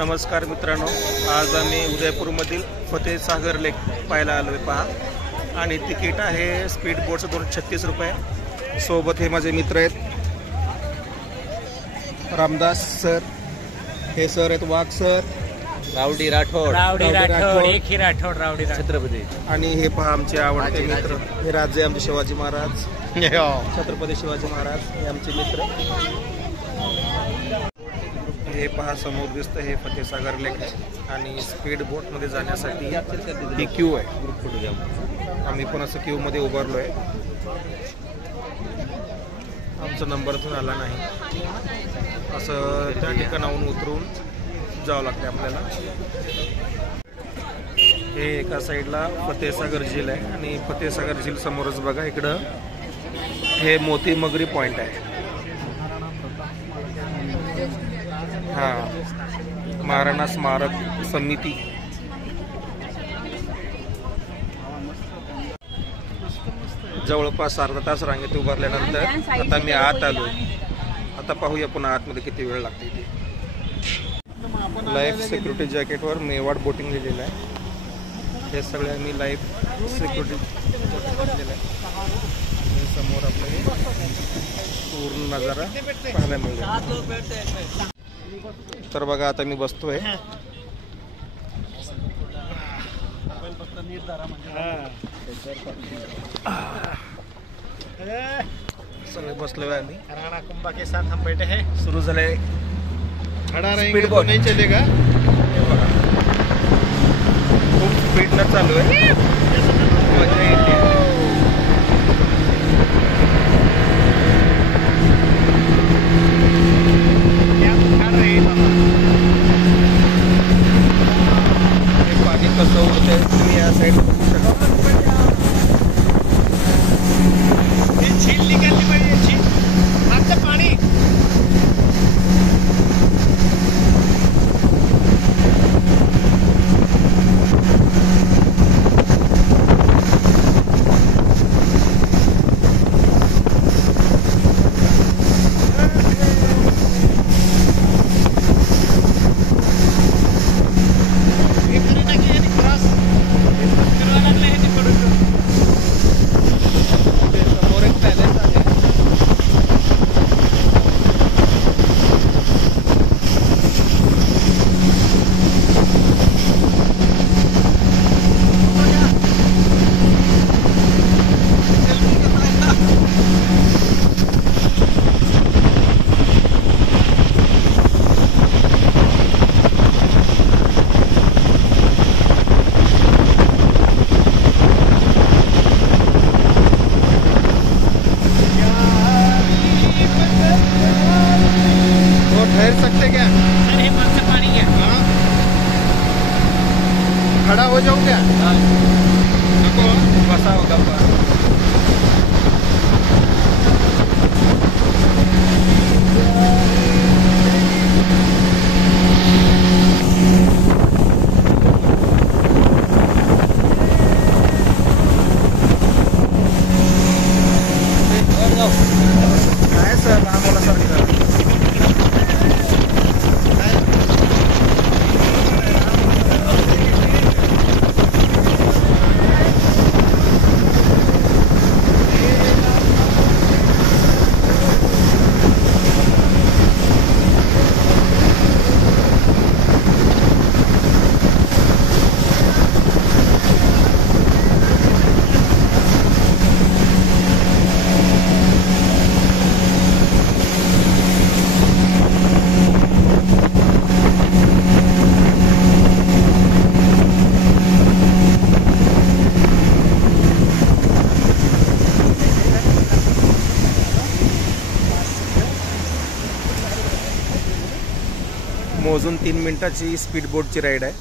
नमस्कार मित्रांनो, आज आम्ही उदयपूरमधील फतेसागर लेक पाहायला आलोय पहा. आणि तिकीट आहे स्पीड बोटचं 236 रुपये. सोबत हे माझे मित्र आहेत, रामदास सर, हे सर आहेत वाघ सर, रावडी राठोड, एक ही राठोड, रावडी छत्रपती. आणि हे पहा आमचे आवडते मित्र, हे राजे आमचे शिवाजी महाराज, छत्रपती शिवाजी महाराज हे आमचे मित्र. हे पहा समोर दिसतं हे फतेसागर लेक आणि स्पीड बोट मध्ये जाण्यासाठी ही क्यू आहे. आम्ही पण असं क्यू मध्ये उभारलो आहे. आमचा नंबर पण आला नाही. असं त्या ठिकाणाहून उतरून जावं लागते आपल्याला. हे एका साईडला फतेसागर झील आहे आणि फतेसागर झील समोरच बघा इकडं हे मोती मगरी पॉइंट आहे. हा महाराणा स्मारक समिती. जवळपास अर्धा तास रांगेत उभारल्यानंतर आता मी आत आलो. आता पाहूया पुन्हा आतमध्ये किती वेळ लागते ते. लाईफ सिक्युरिटी जॅकेटवर मेवाड बोटिंग लिहिलेलं आहे. हे सगळे मी लाईफ सिक्युरिटी जॅकेट लिहिलेलं आहे. समोर आपल्याला पूर्ण नजारा पाहायला मिळेल. तर बघा आता मी बसतोय. सगळे बसलोय आम्ही. राणा कुंभा के साथ हम बैठे हैं. सुरू झालंय. खड़ा रहेंगे तो नहीं चलेगा. खूप स्पीड न चालू आहे. मजा येते. पाणी कसं उडतंय तुम्ही या साईड बघू शकता. झील निघाली पाहिजे. झील आमचं पाणी. सकते क्या? सर ये मत से पानी क्या? खड़ा हो जाऊं क्या? देखो बसा होगा काय सर आम्हाला सारखं. मोजून 3 मिनिटाची स्पीड बोटची राईड आहे.